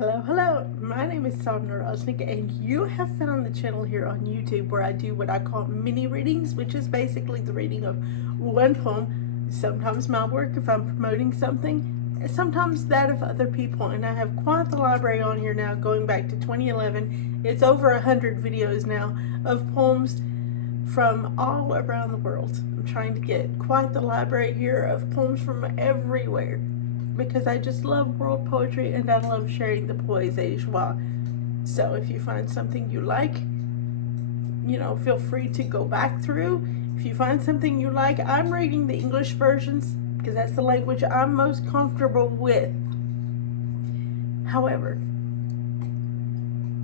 Hello, my name is Sabne Raznik, and you have found the channel here on YouTube where I do what I call mini readings, which is basically the reading of one poem, sometimes my work if I'm promoting something, sometimes that of other people, and I have quite the library on here now going back to 2011. It's over 100 videos now of poems from all around the world. I'm trying to get quite the library here of poems from everywhere, because I just love world poetry and I love sharing the poésie joie. So if you find something you like, feel free to go back through. If you find something you like, I'm reading the English versions because that's the language I'm most comfortable with. However,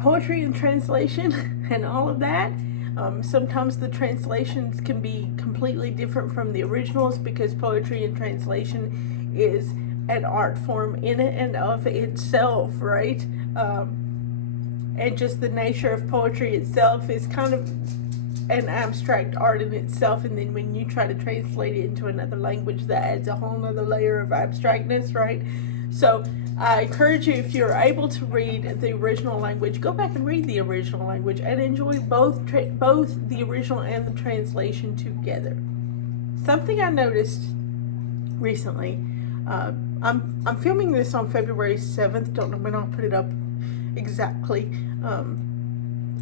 poetry and translation and all of that, sometimes the translations can be completely different from the originals because poetry and translation is an art form in and of itself, right? And just the nature of poetry itself is kind of an abstract art in itself, and then when you try to translate it into another language, that adds a whole nother layer of abstractness, right? So I encourage you, if you're able to read the original language, go back and read the original language and enjoy both the original and the translation together. Something I noticed recently, I'm filming this on February 7th. Don't know when I'll put it up exactly.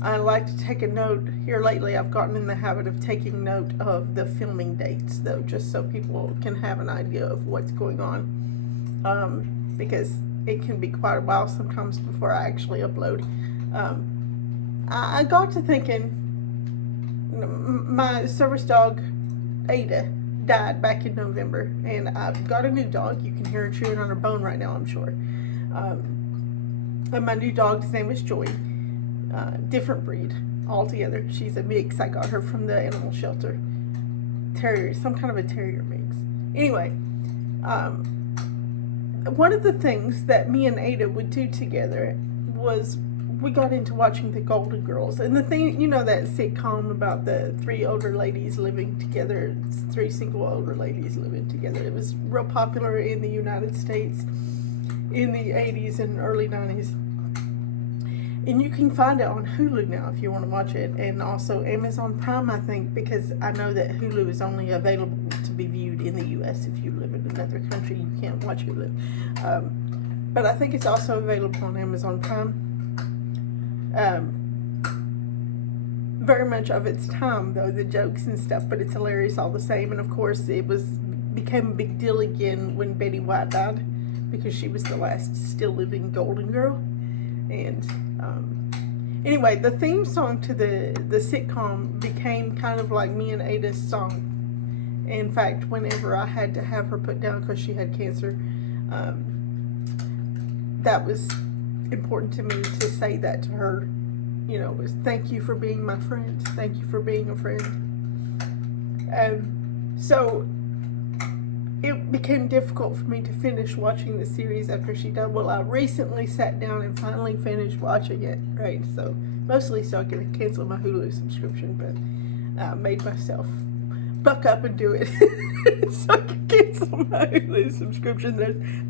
I like to take a note. Here lately I've gotten in the habit of taking note of the filming dates, though, just so people can have an idea of what's going on, because it can be quite a while sometimes before I actually upload. I got to thinking, my service dog Ada died back in November, and I've got a new dog. You can hear her chewing on her bone right now, I'm sure. And my new dog's name is Joy. Different breed altogether. She's a mix. I got her from the animal shelter. Terrier, some kind of a terrier mix. Anyway, one of the things that me and Ada would do together was we got into watching the Golden Girls, and the thing, that sitcom about the three older ladies living together, three single older ladies living together. It was real popular in the United States in the 80s and early 90s, and you can find it on Hulu now if you want to watch it, and also Amazon Prime, I think, because I know that Hulu is only available to be viewed in the US. If you live in another country, you can't watch Hulu, but I think it's also available on Amazon Prime. Very much of its time, though, the jokes and stuff, but it's hilarious all the same. And of course it became a big deal again when Betty White died, because she was the last still living Golden Girl. And anyway, the theme song to the sitcom became kind of like me and Ada's song. In fact, whenever I had to have her put down because she had cancer, that was important to me to say that to her. It was thank you for being my friend, thank you for being a friend. So it became difficult for me to finish watching the series after she died. Well, I recently sat down and finally finished watching it, right? So mostly so I could cancel my Hulu subscription, but I made myself buck up and do it so I could cancel my Hulu subscription.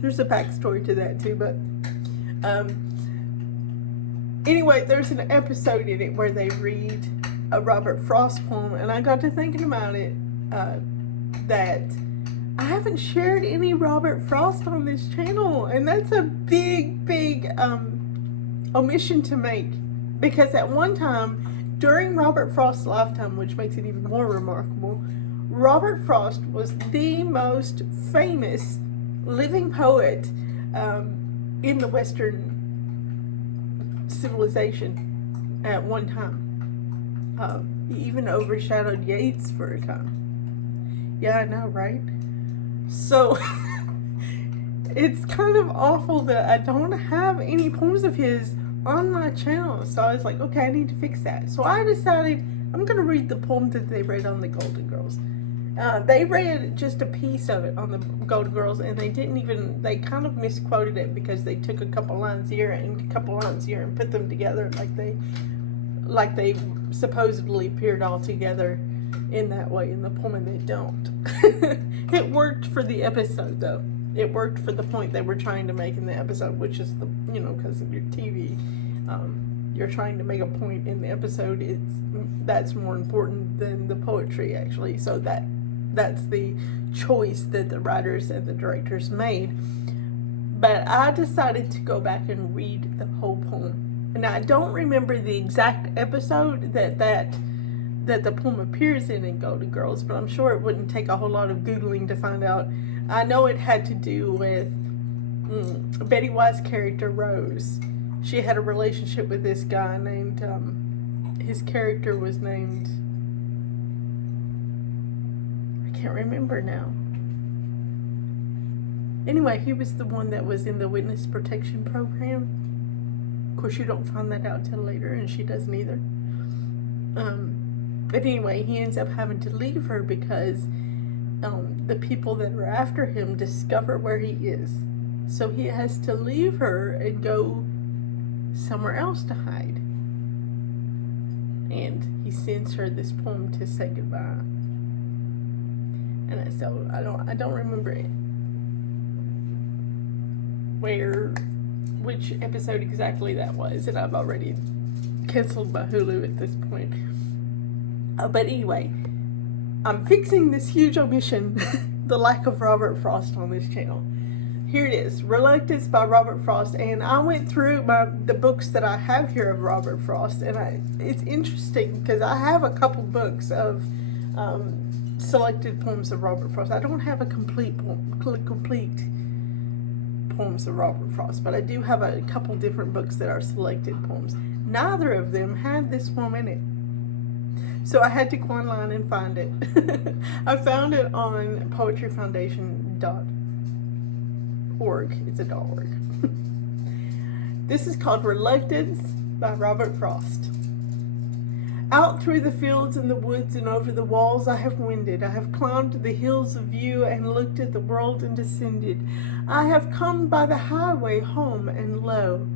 There's a backstory to that too, but anyway, there's an episode in it where they read a Robert Frost poem, and I got to thinking about it, that I haven't shared any Robert Frost on this channel, and that's a big omission to make, because at one time during Robert Frost's lifetime, which makes it even more remarkable, Robert Frost was the most famous living poet in the Western civilization at one time. He even overshadowed Yeats for a time. Yeah, I know, right? So it's kind of awful that I don't have any poems of his on my channel. So I was like, okay, I need to fix that. So I decided I'm going to read the poem that they read on the Golden Girls. They read just a piece of it on the Golden Girls, and they kind of misquoted it because they took a couple lines here and a couple lines here and put them together like they supposedly appeared all together in that way in the poem, and they don't. It worked for the episode, though. it worked for the point they were trying to make in the episode, which is the, because of your TV, you're trying to make a point in the episode. That's more important than the poetry, actually. So that's the choice that the writers and the directors made. But I decided to go back and read the whole poem. And I don't remember the exact episode that the poem appears in Golden Girls, but I'm sure it wouldn't take a whole lot of Googling to find out. I know it had to do with Betty White's character, Rose. She had a relationship with this guy named, his character was named, I can't remember now. Anyway, he was the one that was in the witness protection program. Of course, you don't find that out till later, and she doesn't either. But anyway, he ends up having to leave her because the people that are after him discover where he is. So he has to leave her and go somewhere else to hide. And he sends her this poem to say goodbye. And so I don't remember it. Which episode exactly that was, and I've already canceled my Hulu at this point. But anyway, I'm fixing this huge omission, the lack of Robert Frost on this channel. Here it is, Reluctance by Robert Frost, and I went through the books that I have here of Robert Frost, and it's interesting because I have a couple books of selected poems of Robert Frost. I don't have a complete poems of Robert Frost, but I do have a couple different books that are selected poems. Neither of them had this poem in it, so I had to go online and find it. I found it on poetryfoundation.org. It's a .org. This is called Reluctance by Robert Frost. Out through the fields and the woods and over the walls I have wended. I have climbed the hills of view and looked at the world and descended. I have come by the highway home, and lo,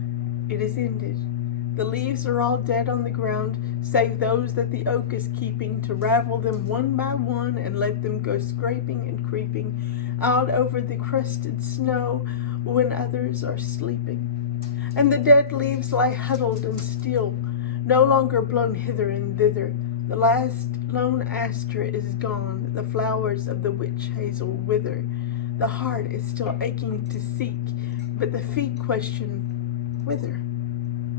it is ended. The leaves are all dead on the ground, save those that the oak is keeping, to ravel them one by one and let them go scraping and creeping out over the crusted snow when others are sleeping. And the dead leaves lie huddled and still, no longer blown hither and thither. The last lone aster is gone, the flowers of the witch hazel wither. The heart is still aching to seek, but the feet question, whither?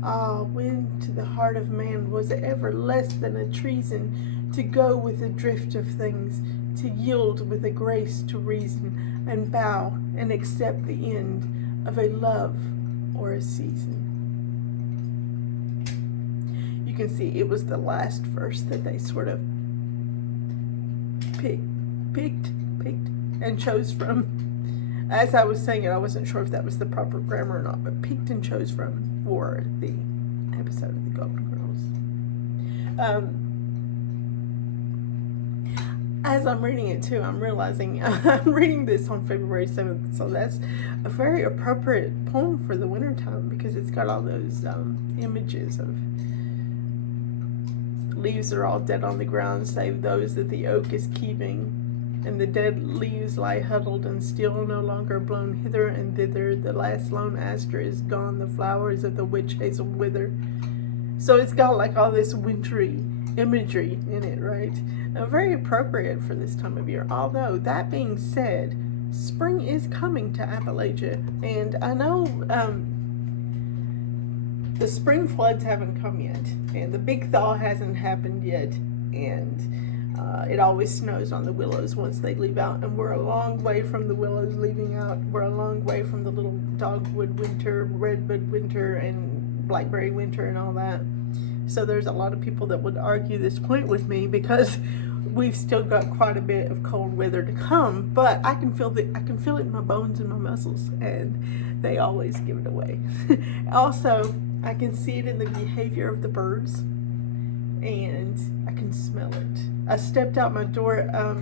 Ah, when to the heart of man was it ever less than a treason to go with the drift of things, to yield with a grace to reason, and bow and accept the end of a love or a season? You can see it was the last verse that they sort of picked and chose from. As I was saying it, I wasn't sure if that was the proper grammar or not, but picked and chose from for the episode of the Golden Girls. As I'm reading it too, I'm realizing I'm reading this on February 7th, so that's a very appropriate poem for the wintertime because it's got all those images of leaves are all dead on the ground, save those that the oak is keeping. And the dead leaves lie huddled and still, no longer blown hither and thither. The last lone aster is gone, the flowers of the witch hazel wither. So it's got like all this wintry imagery in it, right? Very appropriate for this time of year. Although, that being said, spring is coming to Appalachia. And I know the spring floods haven't come yet. And the big thaw hasn't happened yet. And it always snows on the willows once they leave out, and we're a long way from the willows leaving out. We're a long way from the little dogwood winter, redwood winter, and blackberry winter and all that. So there's a lot of people that would argue this point with me because we've still got quite a bit of cold weather to come, but I can feel it in my bones and my muscles, and they always give it away. Also, I can see it in the behavior of the birds, and I can smell it. I stepped out my door a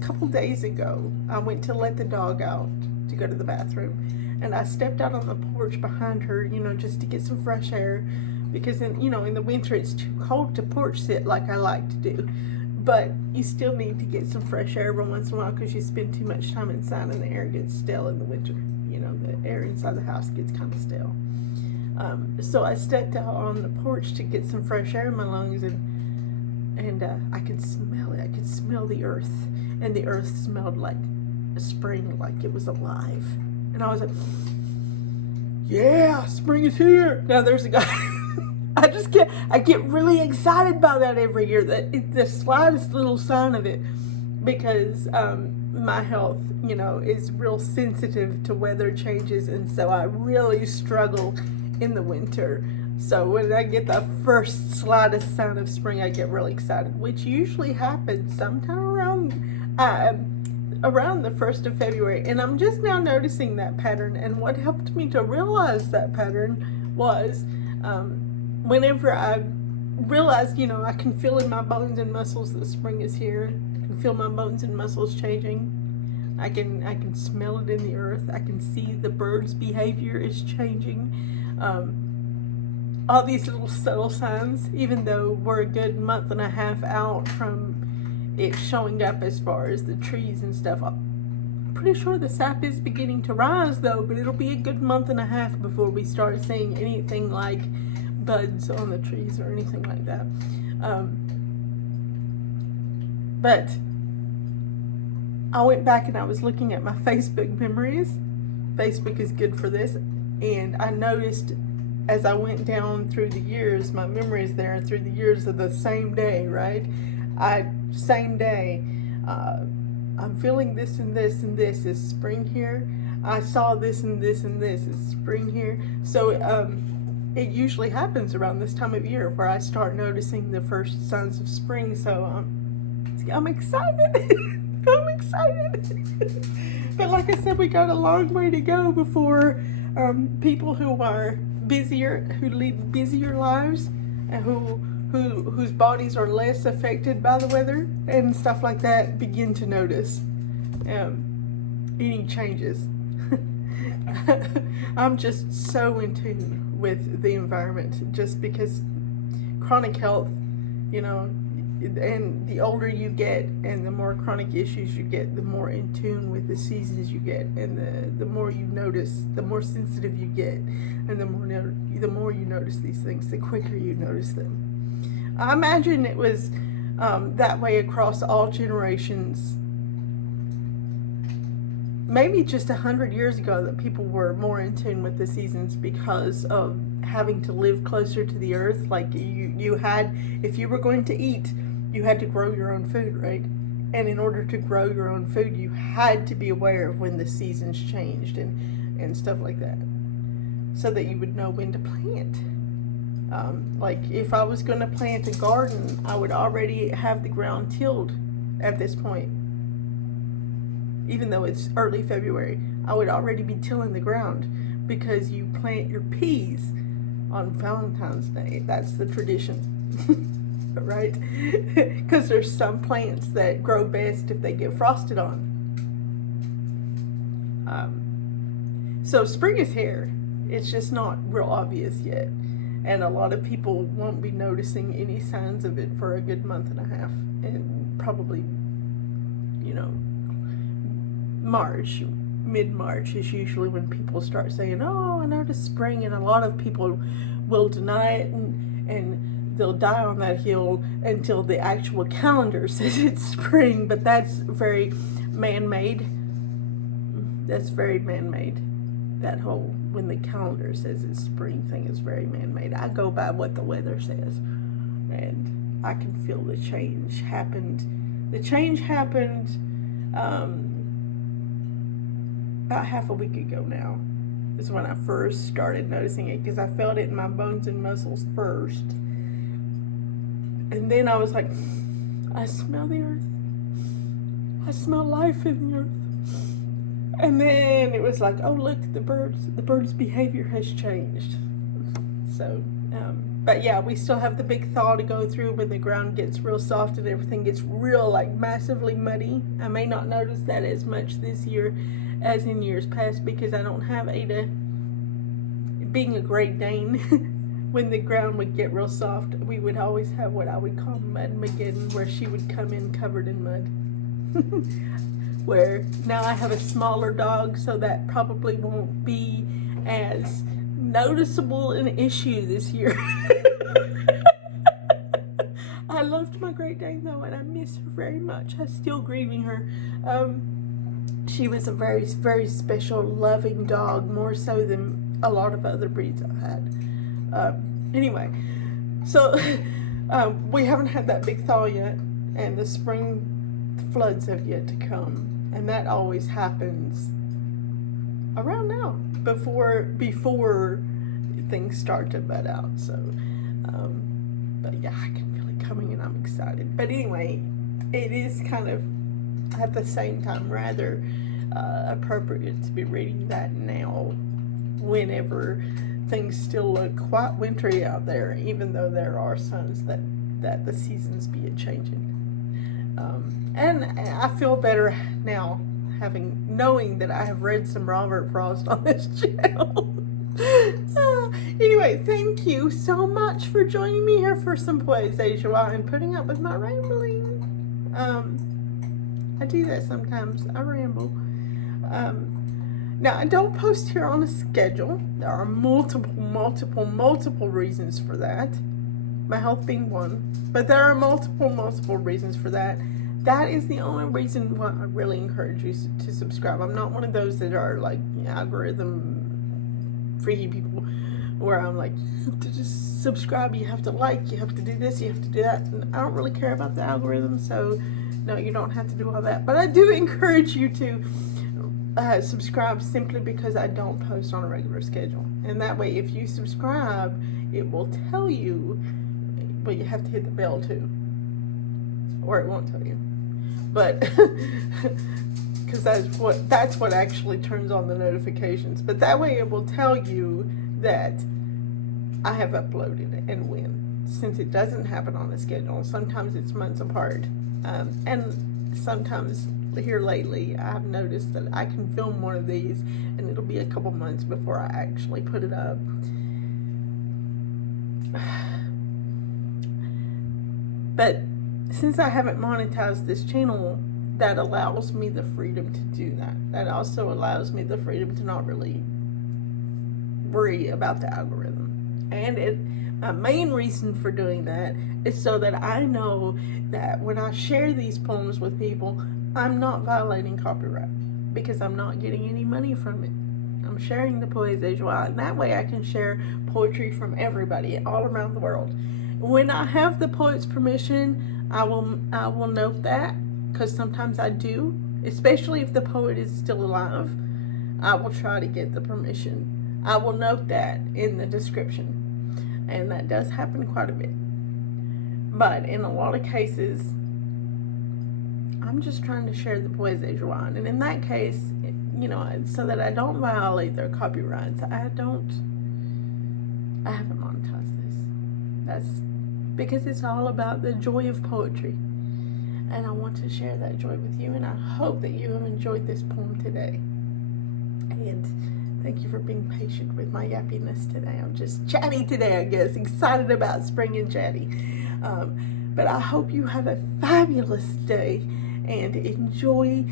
couple days ago. I went to let the dog out to go to the bathroom, and I stepped out on the porch behind her, just to get some fresh air, because in the winter it's too cold to porch sit like I like to do. but you still need to get some fresh air every once in a while because you spend too much time inside and the air gets stale in the winter. You know, the air inside the house gets kind of stale. So I stepped out on the porch to get some fresh air in my lungs, and I could smell it. I could smell the earth, and the earth smelled like a spring, like it was alive. And I was like, yeah, spring is here. Now there's a guy. I get really excited by that every year. That the slightest little sign of it, because my health, you know, is real sensitive to weather changes, and so I really struggle in the winter. So when I get the first slightest sign of spring, I get really excited, which usually happens sometime around the 1st of February. And I'm just now noticing that pattern. And what helped me to realize that pattern was whenever I realized, you know, I can feel in my bones and muscles that spring is here. I can feel my bones and muscles changing. I can smell it in the earth. I can see the birds' behavior is changing. All these little subtle signs, even though we're a good month and a half out from it showing up as far as the trees and stuff. I'm pretty sure the sap is beginning to rise though, but it'll be a good month and a half before we start seeing anything like buds on the trees or anything like that. But I went back and I was looking at my Facebook memories. Facebook is good for this. And I noticed as I went down through the years, my memories there through the years of the same day, right? Same day, I'm feeling this and this and this. Is spring here? I saw this and this and this. Is spring here? So it usually happens around this time of year where I start noticing the first signs of spring. So I'm excited. I'm excited. But like I said, we got a long way to go before people who are busier, who lead busier lives, and whose bodies are less affected by the weather and stuff like that begin to notice any changes. I'm just so in tune with the environment just because chronic health, you know, and the older you get and the more chronic issues you get, the more in tune with the seasons you get, and the more you notice, the more sensitive you get, and the more you notice these things, the quicker you notice them. I imagine it was that way across all generations. Maybe just 100 years ago that people were more in tune with the seasons because of having to live closer to the earth. Like you had, if you were going to eat, you had to grow your own food, right? And in order to grow your own food, you had to be aware of when the seasons changed and stuff like that, so that you would know when to plant. Like if I was going to plant a garden, I would already have the ground tilled at this point. Even though it's early February, I would already be tilling the ground because you plant your peas on Valentine's Day. That's the tradition, right? Because there's some plants that grow best if they get frosted on. So spring is here. It's just not real obvious yet. And a lot of people won't be noticing any signs of it for a good month and a half. And probably, you know, March, mid-March is usually when people start saying, oh, I noticed spring, and a lot of people will deny it and they'll die on that hill until the actual calendar says it's spring, but that's very man-made. That's very man-made. That whole, when the calendar says it's spring thing is very man-made. I go by what the weather says, and I can feel the change happened. The change happened about half a week ago now is when I first started noticing it, because I felt it in my bones and muscles first, and then I was like, I smell the earth, I smell life in the earth, and then it was like, oh look, the birds' behavior has changed. So but yeah, we still have the big thaw to go through when the ground gets real soft and everything gets real, like, massively muddy. I may not notice that as much this year as in years past because I don't have Ada. Being a Great Dane, when the ground would get real soft, we would always have what I would call Mudmageddon, where she would come in covered in mud. Where now I have a smaller dog, so that probably won't be as noticeable an issue this year. I loved my Great Dane though, and I miss her very much. I'm still grieving her. She was a very, very special, loving dog, more so than a lot of other breeds I've had. Anyway, so we haven't had that big thaw yet, and the spring floods have yet to come. And that always happens around now, before things start to bud out. So, but yeah, I can feel it coming, and I'm excited. But anyway, it is kind of at the same time rather appropriate to be reading that now, whenever things still look quite wintry out there, even though there are signs that the seasons be a changing. And I feel better now, knowing that I have read some Robert Frost on this channel. Anyway, thank you so much for joining me here for some Poesie Joie and putting up with my rambling. I do that sometimes. I ramble. Now, I don't post here on a schedule. There are multiple reasons for that. My health being one. But there are multiple reasons for that. That is the only reason why I really encourage you to subscribe. I'm not one of those that are like algorithm freaky people where I'm like, you have to just subscribe, you have to like, you have to do this, you have to do that. And I don't really care about the algorithm, so no, you don't have to do all that. But I do encourage you to subscribe, simply because I don't post on a regular schedule. And that way, if you subscribe, it will tell you, but you have to hit the bell too, or it won't tell you. But because that's what actually turns on the notifications. But that way it will tell you that I have uploaded and when, since it doesn't happen on a schedule. Sometimes it's months apart, and sometimes here lately I've noticed that I can film one of these and it'll be a couple months before I actually put it up. But since I haven't monetized this channel, that allows me the freedom to do that. That also allows me the freedom to not really worry about the algorithm. And my main reason for doing that is so that I know that when I share these poems with people, I'm not violating copyright, because I'm not getting any money from it. I'm sharing the Poesie Joie, and that way I can share poetry from everybody all around the world. When I have the poet's permission, I will note that, because sometimes I do, especially if the poet is still alive. I will try to get the permission. I will note that in the description, and that does happen quite a bit. But in a lot of cases, I'm just trying to share the Poesie Joie, and in that case, you know, so that I don't violate their copyrights, I haven't monetized this. That's because it's all about the joy of poetry, and I want to share that joy with you, and I hope that you have enjoyed this poem today. And thank you for being patient with my yappiness today. I'm just chatty today, I guess, excited about spring and chatty. But I hope you have a fabulous day and enjoy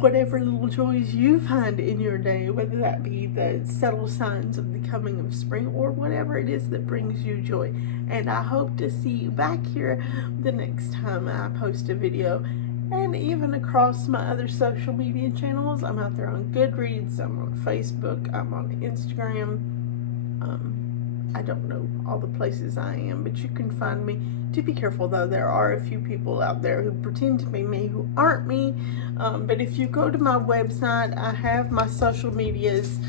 whatever little joys you find in your day, whether that be the subtle signs of the coming of spring or whatever it is that brings you joy. And I hope to see you back here the next time I post a video, and even across my other social media channels. I'm out there on Goodreads, I'm on Facebook, I'm on Instagram. I don't know all the places I am, but you can find me. Do be careful though, there are a few people out there who pretend to be me who aren't me. But if you go to my website, I have my social medias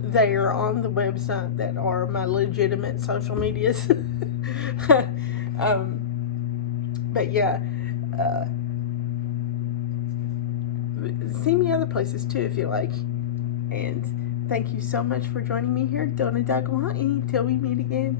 there on the website that are my legitimate social medias. But yeah, see me other places too if you like. And thank you so much for joining me here. Dona Dagwai, till we meet again.